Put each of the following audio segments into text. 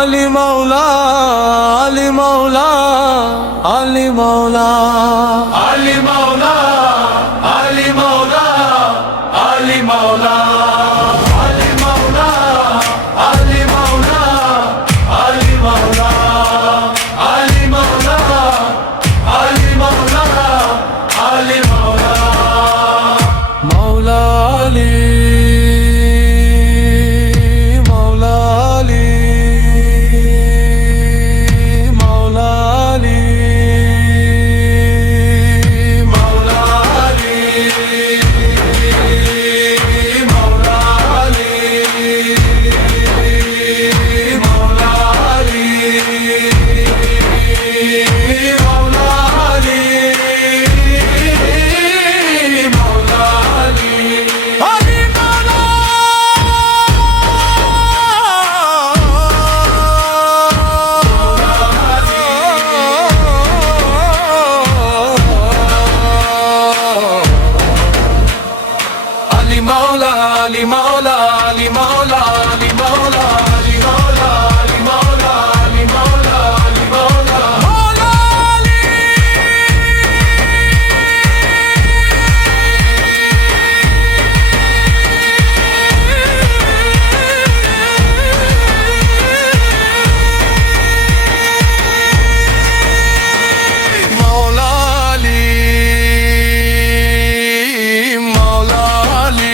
আলী মাওলা আলী মাওলা আলী মাওলা আলী মাওলা আলী মাওলা আলী মাওলা আলী মাওলা আলী মাওলা আলী মাওলা আলী মাওলা আলী মাওলা আলী মাওলা মাওলা Ali Ali Maula, Ali Maula, Ali Maula, Ali Maula, Ali Maula, Ali Maula, Ali Maula, Maula Ali. Maula Ali, Maula Ali.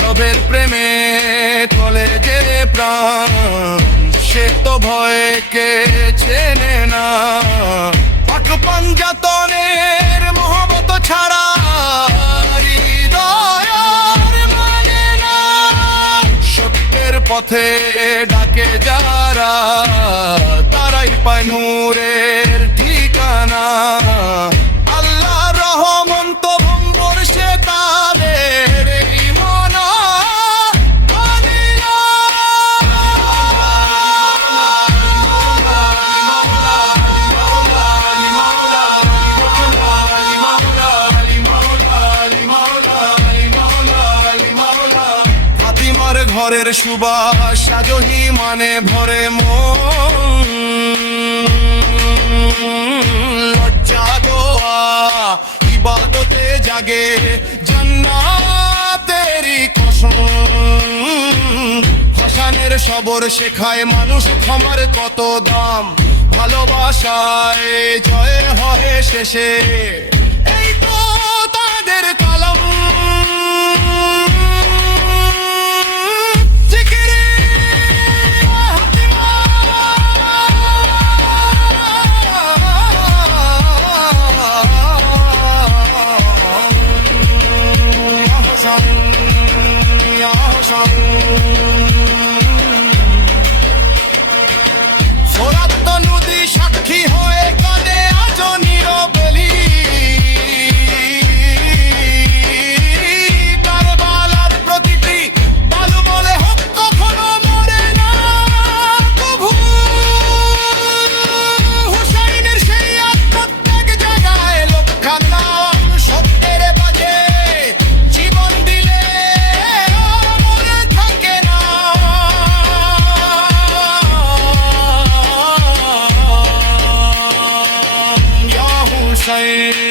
রবের প্রেমে চলে যে প্রাণ সে তো ভয়কে চেনে না, পাক পাঞ্জাতনের মহব্বত ছাড়া হৃদয় আর মানে না। সত্যের পথে ডাকে যারা তারাই পায় নূরের ঠিকানা। আল্লাহ রহমন্ত ভম্বর সে তাদের ইমান ঘরের সুবাস সাজহি মানে ভরে মন লজ্জা দোয়া ইবাদতে জাগে জান্নাতেরই কসম হাসানের সবর শেখায় মানুষ ক্ষমার কত দাম ভালোবাসায় জয় হয় শেষে এই তো তাদের কালাম জিকিরে হাতিমা হাসান ইয়া হাসান ফোরাত নদী সাক্ষী হয়ে কাঁদে আজ নীরবেলি কারবালার প্রতিটি বালু বলে হোক কখনো মরে না প্রভু হুসাইনের সেই আত্মত্যাগ জায়গায় লক্ষার নাম সত্যের বাজে জীবন দিলে মরে থাকে না ইয়া হুসাইন